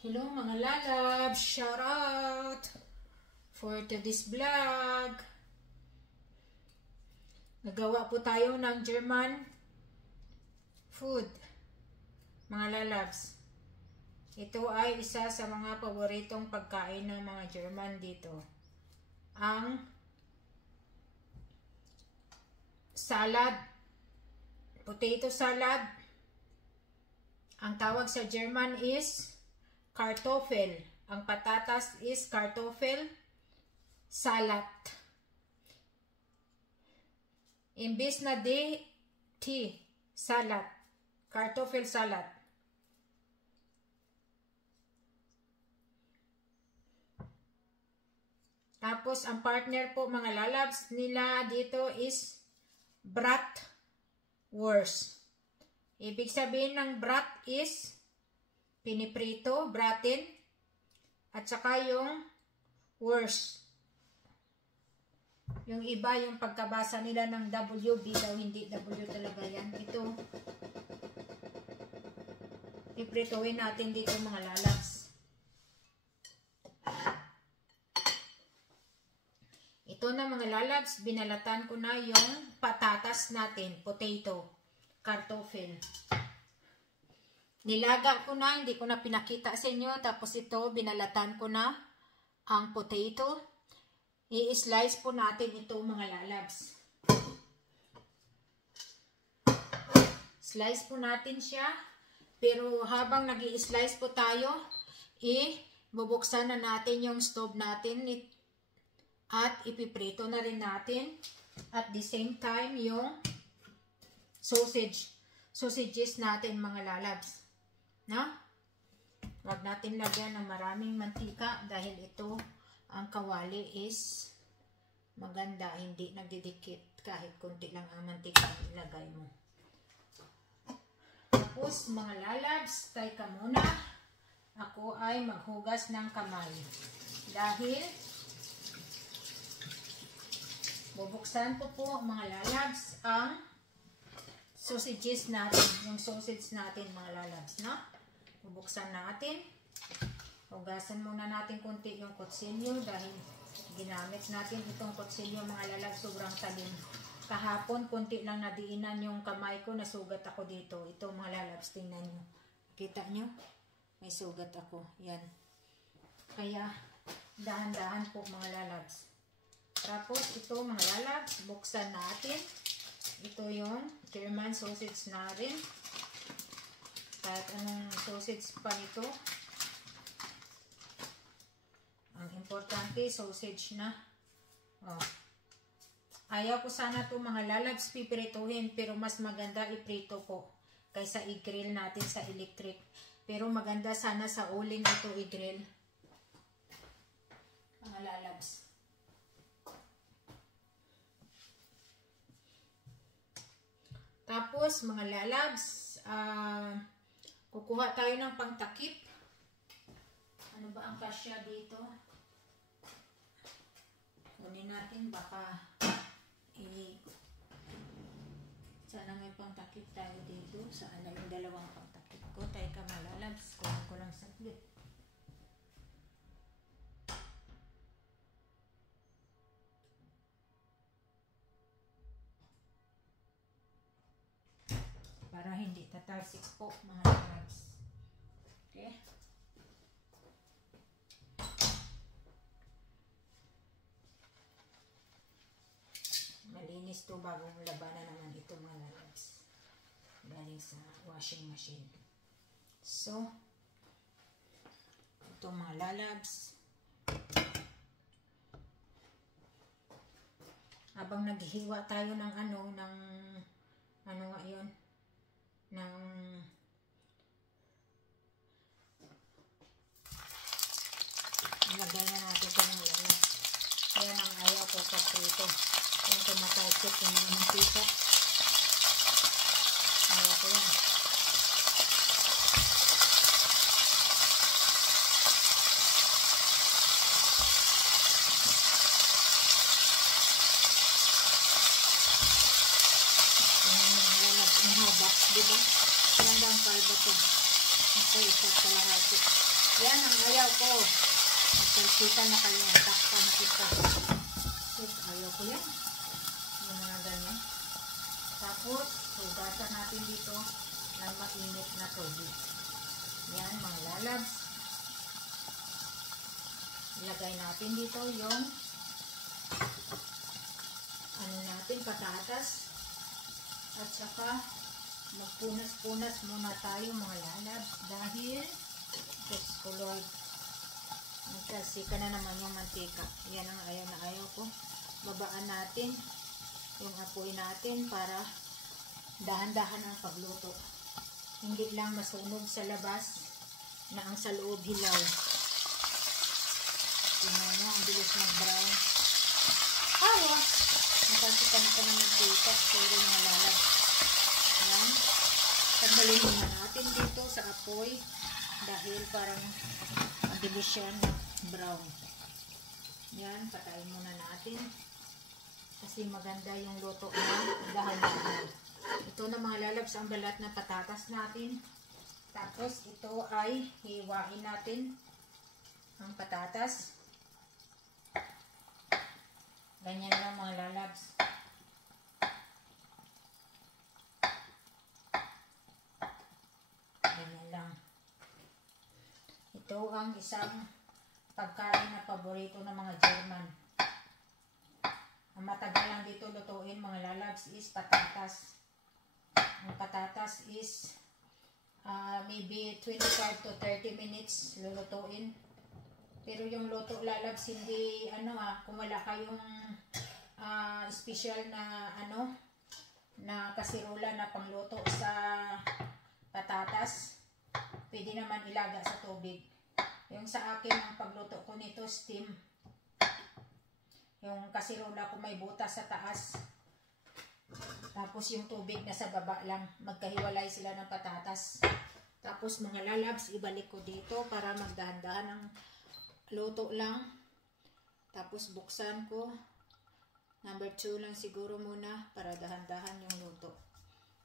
Hello mga lalab, shout out for today's vlog. Nagawa po tayo ng German food, mga lalabs. Ito ay isa sa mga paboritong pagkain ng mga German dito. Ang salad, potato salad. Ang tawag sa German is Kartoffel. Ang patatas is Kartoffel Salat. Imbis na T, salad. Kartoffel salad. Tapos, ang partner po mga lalabs nila dito is bratwurst. Ibig sabihin ng brat is piniprito, bratin, at saka yung wurst. Yung iba, yung pagkabasa nila ng W, B daw, hindi W talaga yan. Ito, piprituin natin dito mga lalabs. Ito na mga lalabs, binalatan ko na yung patatas natin, potato, kartoffel. Nilaga ko na, hindi ko na pinakita sa inyo. Tapos ito, binalatan ko na ang potato. I-slice po natin ito mga lalabs. Slice po natin siya. Pero habang nag-i-slice po tayo, bubuksan na natin yung stove natin at ipiprito na rin natin. At the same time, yung sausages natin mga lalabs. No? Huwag natin lagyan ng maraming mantika dahil ito, ang kawali is maganda, hindi nagdidikit kahit konti lang ang mantika ilagay mo. Tapos mga lalabs, teka muna, ako ay maghugas ng kamay dahil bubuksan ko po mga lalabs ang sausages natin, yung sausage natin mga lalabs, no? Bubuksan natin. Hugasan muna natin konti yung kutsilyo dahil ginamit natin itong kutsilyo mga lalabs, sobrang talim. Kahapon, konti lang nadiinan yung kamay ko, nasugat ako dito. Ito mga lalabs, tingnan nyo. Kita nyo? May sugat ako. Yan. Kaya, dahan-dahan po mga lalabs. Tapos, ito mga lalabs, buksan natin. Ito yung German sausage na rin. Kahit anong sausage pa nito. Ang importante, sausage na. Oh. Ayaw ko sana ito mga lalabs pipirituhin, pero mas maganda iprito po kaysa i-grill natin sa electric. Pero maganda sana sa uling ito i-grill. Mga lalabs. Tapos, mga lalabs, kukuha tayo ng pangtakip. Ano ba ang kasya dito? Kunin natin, baka sana may pangtakip tayo dito. Saan na yung dalawang pangtakip ko? Teka mga lalabs, kunin ko lang saglit. Para hindi tatalsik po mga lalabs. Okay. Malinis to, bagong labanan naman ito mga lalabs. Galing sa washing machine. So, ito mga lalabs. Habang naghihiwa tayo ng ano nga yun? Ilagay na natin ito ng lalabs. Ayan ang ayaw ko pag prito. Yung tumatalsik yung mga mantika. Ayaw ko yan. Ayan yung lalabs. Ang haba. Diba? Ilang kalba ito. Ito isa kalahati. Yan ang ayaw ko. Magsalsita na kayo. Takpa na kita. Sis, ayaw ko yan. Yung mga ganyan. Tapos, hugasan natin dito ng mainit na tubig. Yan, mga lalabs. Ilagay natin dito yung ano natin, patatas. At saka, magpunas-punas muna tayo mga lalabs dahil Diyos ko Lord, magkasika na naman yung mantika. Yan ang ayaw na ayaw ko. Babaan natin yung apoy natin para dahan-dahan ang pagluto. Hindi lang masunog sa labas na ang sa loob hilaw. Tingnan nyo, ang bilis mag-brown. Awas! Nakasika na ka ng mantika. Pero mga lalabs. Yan. Tanggalin muna natin dito sa apoy dahil parang mabilis siya brown. Yan, patayin muna natin kasi maganda yung luto na dahan-dahan. Ito na mga lalabs ang balat na patatas natin. Tapos ito ay hiwain natin ang patatas. Ganyan lang mga lalabs. Ganyan lang. Ito ang isang pagkain na paborito ng mga German. Ang matagal lang dito lutuin mga lalabs is patatas. Ang patatas is maybe 25 to 30 minutes lulutuin. Pero yung luto lalabs hindi kung wala kayong special na na kasirola na pangluto sa patatas, pwede naman ilaga sa tubig. Yung sa akin, ang pagluto ko nito, steam. Yung kasirola ko may butas sa taas. Tapos yung tubig nasa baba lang. Magkahiwalay sila ng patatas. Tapos mga lalabs, ibalik ko dito para magdahan-dahan ng luto lang. Tapos buksan ko. Number 2 lang siguro muna para dahan-dahan yung luto.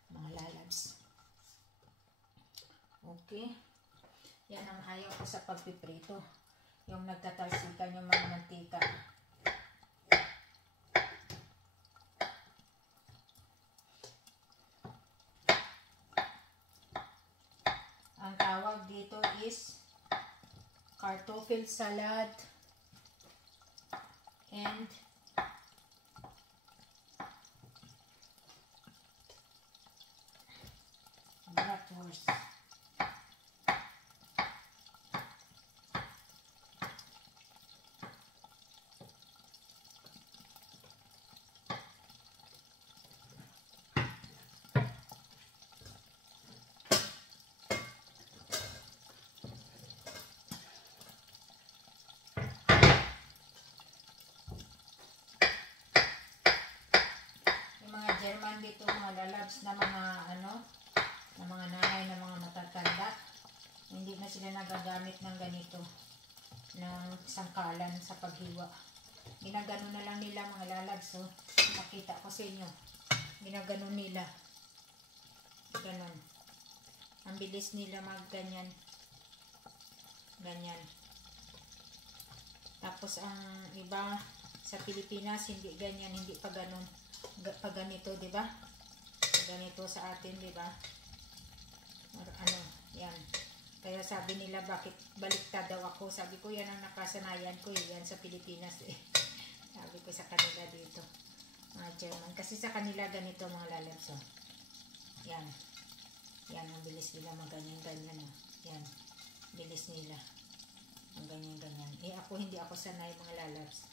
Mga lalabs. Okay. Yan ang ayaw ko sa pagpiprito. Yung nagtatalsikan yung mga mantika. Ang tawag dito is kartoffel salad and bratwurst. German dito mga lalabs na mga na mga nanay na mga matatanda, hindi na sila nagagamit ng ganito ng sangkalan sa paghiwa. Ginagano na lang nila mga lalabs. So makita ko sa inyo, ginagano nila ganon. Ang bilis nila magganyan ganyan. Tapos ang iba sa Pilipinas hindi ganyan, hindi pa ganon. Pag ganito, di ba? Ganito sa atin, di ba? Yan. Kaya sabi nila, bakit baliktad daw ako? Sabi ko, yan ang nakasanayan ko, yan sa Pilipinas, eh. Sabi ko sa kanila dito, mga German. Kasi sa kanila ganito, mga lalabs, oh. Yan. Yan, ang bilis nila maganyan-ganyan, oh. Yan. Bilis nila. Ang ganyan-ganyan. Eh, ako, hindi ako sanay, mga lalabs.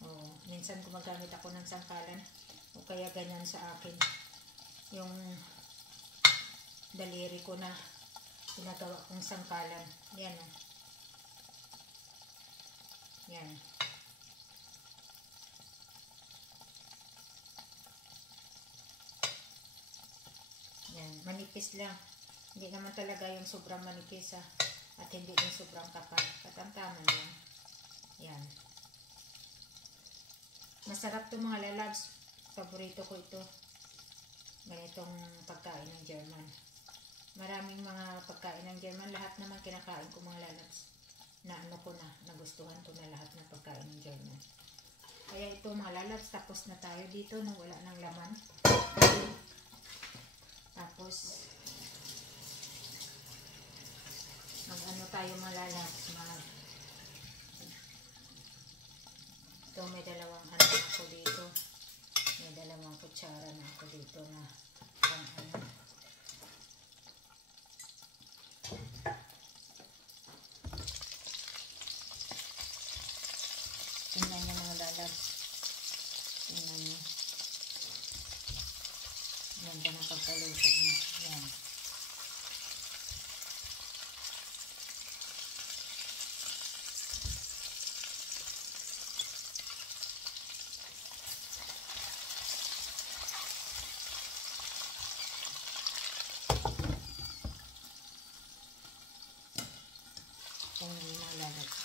Oo. Minsan gumagamit ako ng sangkalan. O kaya ganyan sa akin yung daliri ko na ginagawa kong sangkalan. Yan o. Yan. Yan. Manipis lang. Hindi naman talaga yung sobrang manipis at hindi yung sobrang kapal. Katamtaman lang. Yan. Masarap to mga lalabs. Paborito ko ito. Ganitong pagkain ng German. Maraming mga pagkain ng German. Lahat naman kinakain ko mga lalabs. na ano ko na, nagustuhan ko na lahat ng pagkain ng German. Kaya ito mga lalabs, tapos na tayo dito na wala ng laman. Tapos, mag-ano tayo mga lalabs, ito may dalawang ano ako dito. May dalawang kutsara na ako dito na kung ano. Tingnan nyo mga lalabs. Tingnan nyo. Ganda na pagkaluto nyo. Yan. Tingnan nyo mga lalabs.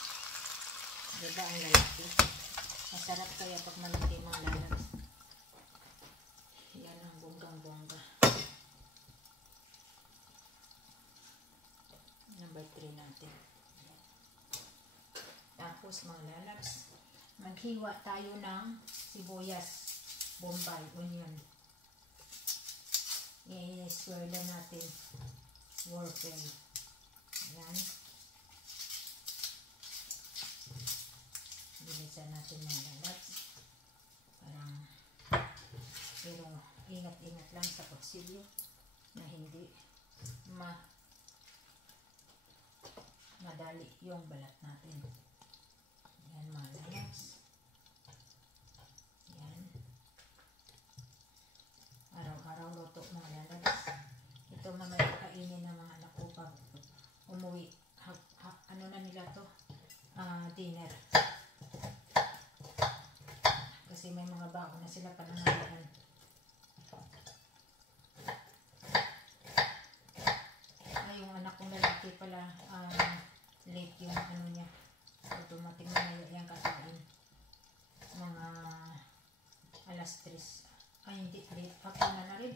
Diba ang lalaki? Masarap kaya pag malaki mga lalabs. Yan ang bonggang-bongga. Number 3 natin. Tapos mga lalabs, maghiwa tayo ng sibuyas, bombay, onion. I-square lang natin. Warpen. Yan. Bilisan natin mga lalabs. Pero ingat-ingat lang sa kutsilyo na hindi madali yung balat natin. Yan mga lalabs. Yan. Araw-araw luto mga lalabs. Ito mamaya kainin ng mga anak ko pag umuwi. Ano na nila to? Dinner. Kasi may mga bago na sila panangalaan. Yung anak kong lalaki pala, late yung ano niya. Automatic na yung kakain. Mga alas 3. Ay, hindi late. Ako na rin.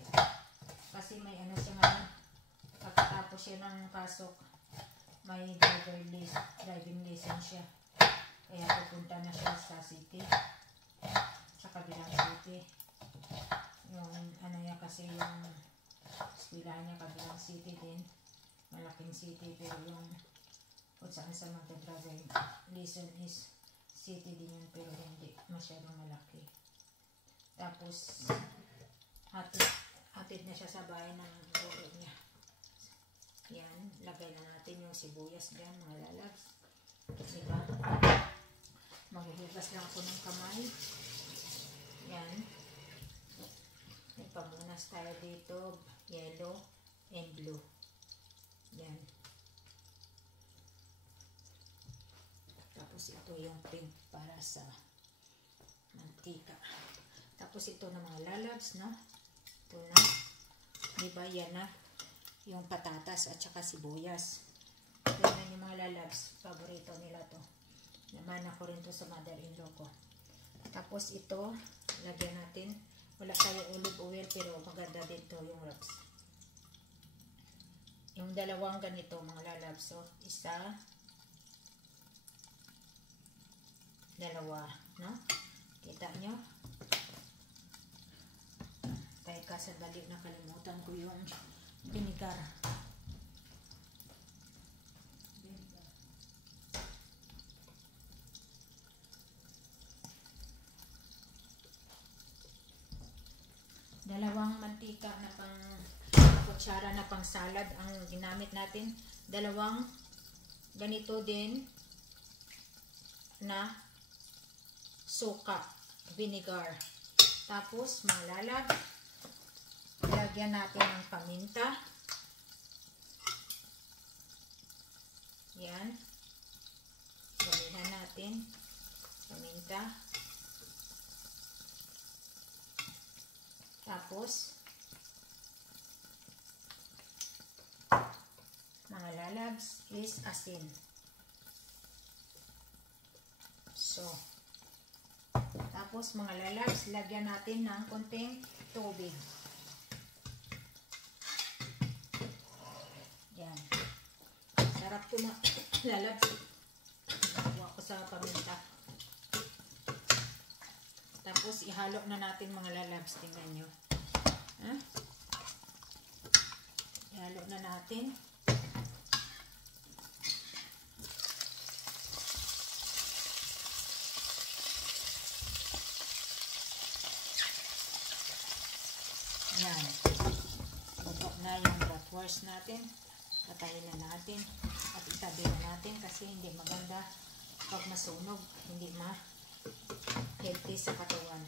Kasi may ano siya ngayon. Pagkatapos siya ng pasok, may driving license siya. Kaya pupunta na siya sa city. Sa kabilang city. Yung ano niya kasi yung eskwelahan niya kabilang city din. Malaking city, pero yung kung saan sa magdadriving license is city din yun, pero hindi masyadong malaki. Tapos hatid na siya sa bahay ng guro niya. Yan, lagay na natin yung sibuyas dyan mga lalabs. Diba? Maghihigas lang ako ng kamay. Yan. May pamunas tayo dito, yellow and blue. Yan. Tapos ito yung pink para sa mantika. Tapos ito na mga lalabs, no? Ito na. Diba yan na yung patatas at saka sibuyas. Ito na yung mga lalabs. Paborito nila to. Naman ako rin to sa mother-in-law ko. Tapos ito, lagyan natin. Wala tayo olive oil pero maganda din to yung wraps. Yung dalawang ganito mga lalabs. So, isa, dalawa, no? Kita nyo? Teka, sandali, nakalimutan ko yung vinegar. Dalawang mantika na pang kutsara na pang salad ang ginamit natin. Dalawang ganito din na suka, vinegar. Tapos malalag. Lagyan natin ng paminta. Yan. Gamihan natin paminta. Tapos mga lalabs is asin. So, tapos mga lalabs, lagyan natin ng konting tubig. Yan. Sarap ito mga lalabs. Tapos, ihalo na natin mga lalabs. Tingnan nyo. Ha? Ihalo na natin. Yan. Luto na yung bratwurst natin. Patayin na natin. At itabi na natin kasi hindi maganda pag masunog. Hindi ma-healthy sa katawan.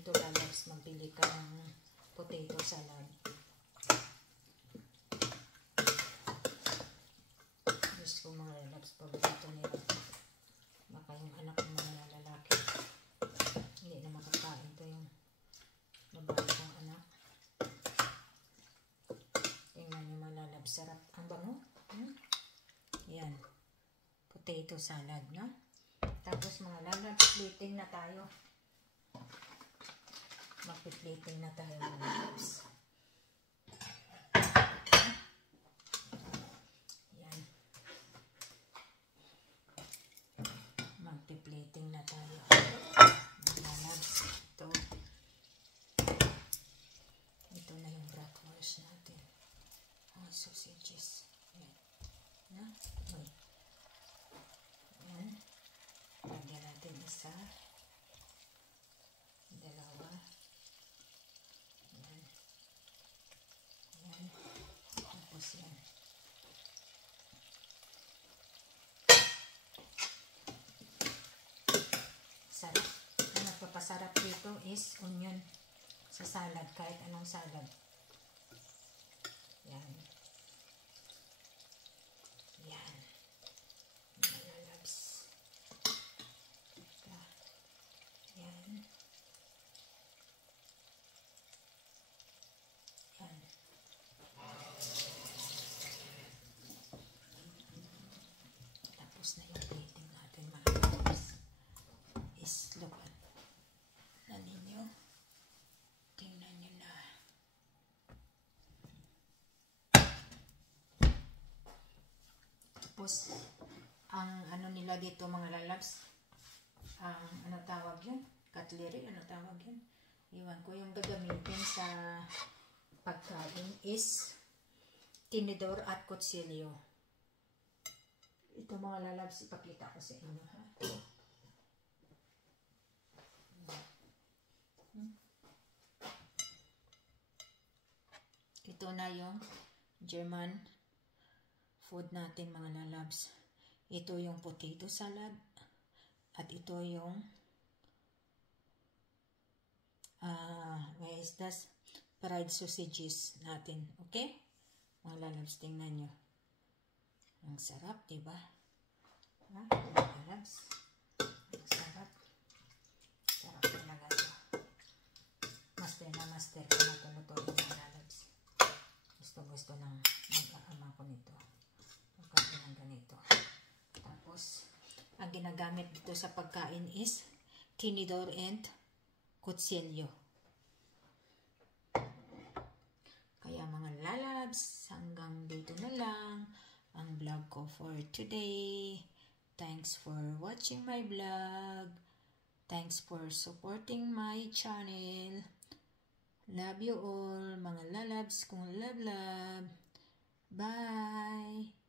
Ito lalabs, magpili ka ng potato salad. Gusto ko mga lalabs, paborito nila. Baka yung anak ng mga lalaki hindi na makakain. Ito yung babae kong anak. Tingnan yung mga lalabs, sarap. Ang bango. Yan. Potato salad, no? Tapos mga lalabs, plating na tayo. Magpi-plating na tayo mga lalabs. Yan. Magpi-plating na tayo. Mga lalabs. Ito na yung bratwurst natin. Sausages. Yan. Na? Wait. Yan. Lagyan natin isa. Dalawa. Yan. Yan. Tapos yan. Sarap. Ang nagpapasarap dito is onion sa salad. Kahit anong salad. Yan. Yan. Mga lalabs. Yan. Tapos na yung plating natin mga lalabs. Islokan na ninyo. Tingnan nyo na. Tapos, ang ano nila dito mga lalabs, ang ano tawag yun? Cutlery, ano tawag yun? Iwan ko yung gagamitin sa pagkain is tinidor at kutsilyo. Ito mga lalabs, ipakita ko sa inyo, ha? Ito na yung German food natin mga lalabs. Ito yung potato salad at ito yung fried sausages natin. Okay? Mga lalabs, tingnan nyo. Ang sarap, diba? Ha? Mga lalabs. Ang sarap. Sarap talaga ito. Master na master ko na ito mga lalabs. Gusto ng mag-aama ko nito. Pagkain ng ganito. Tapos, ang ginagamit dito sa pagkain is tinidor and kutsilyo. Kaya mga lalabs, hanggang dito na lang ang vlog ko for today. Thanks for watching my vlog. Thanks for supporting my channel. Love you all, mga lalabs kong love. Bye!